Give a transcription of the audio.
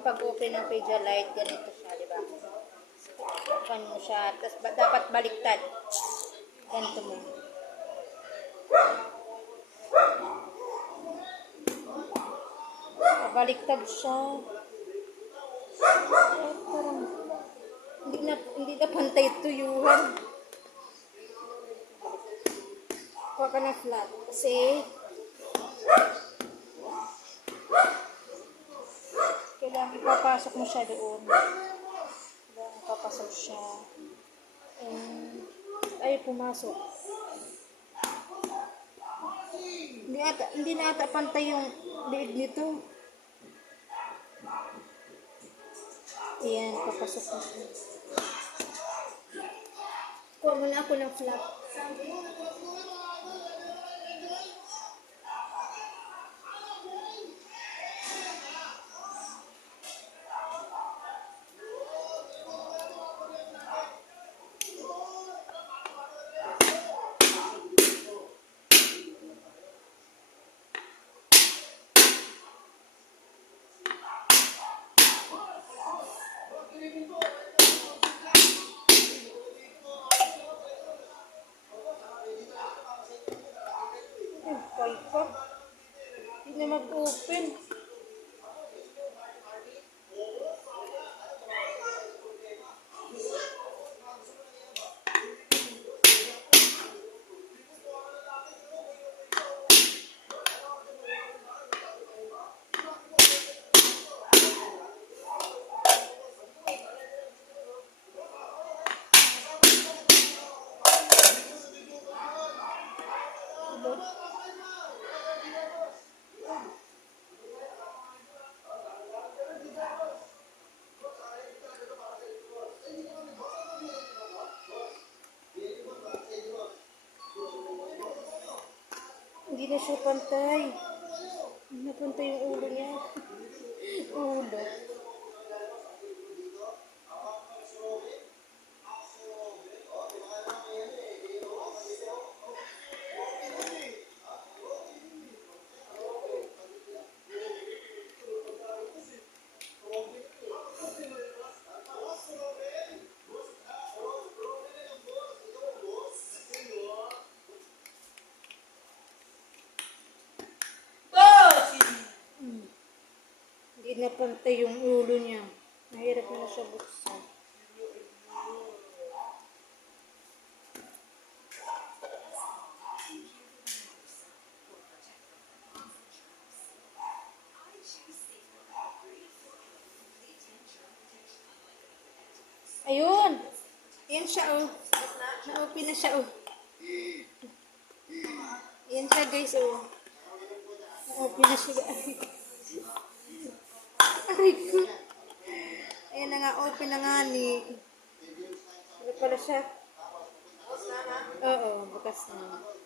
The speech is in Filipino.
yung pag-open ng Pedialyte, ganito siya, di ba? Open mo siya, tapos dapat baliktad. Ganito mo. Baliktad siya. Parang hindi na pantay tuyuhan. Kuha ka na flat. Kasi kailangan ipapasok mo siya doon. Kailangan ipapasok siya. Ay, pumasok. Hindi na ata pantay yung liig nito. Ayan, papasok na siya. Kuha muna ako ng flat. Hindi na mag-open. Hindi na siya pantay. Hindi na pantay yung ulo niya. Ulo. Hindi na pantay yung ulo niya. Mahirap na siya buksan. Ayun! Ayan siya, oh. Na-open na siya, oh. Ayan siya, guys, oh. Na-open na siya. Aray ko. Ayan na nga, open na nga ni. Ano pala siya? Oo, bukas na.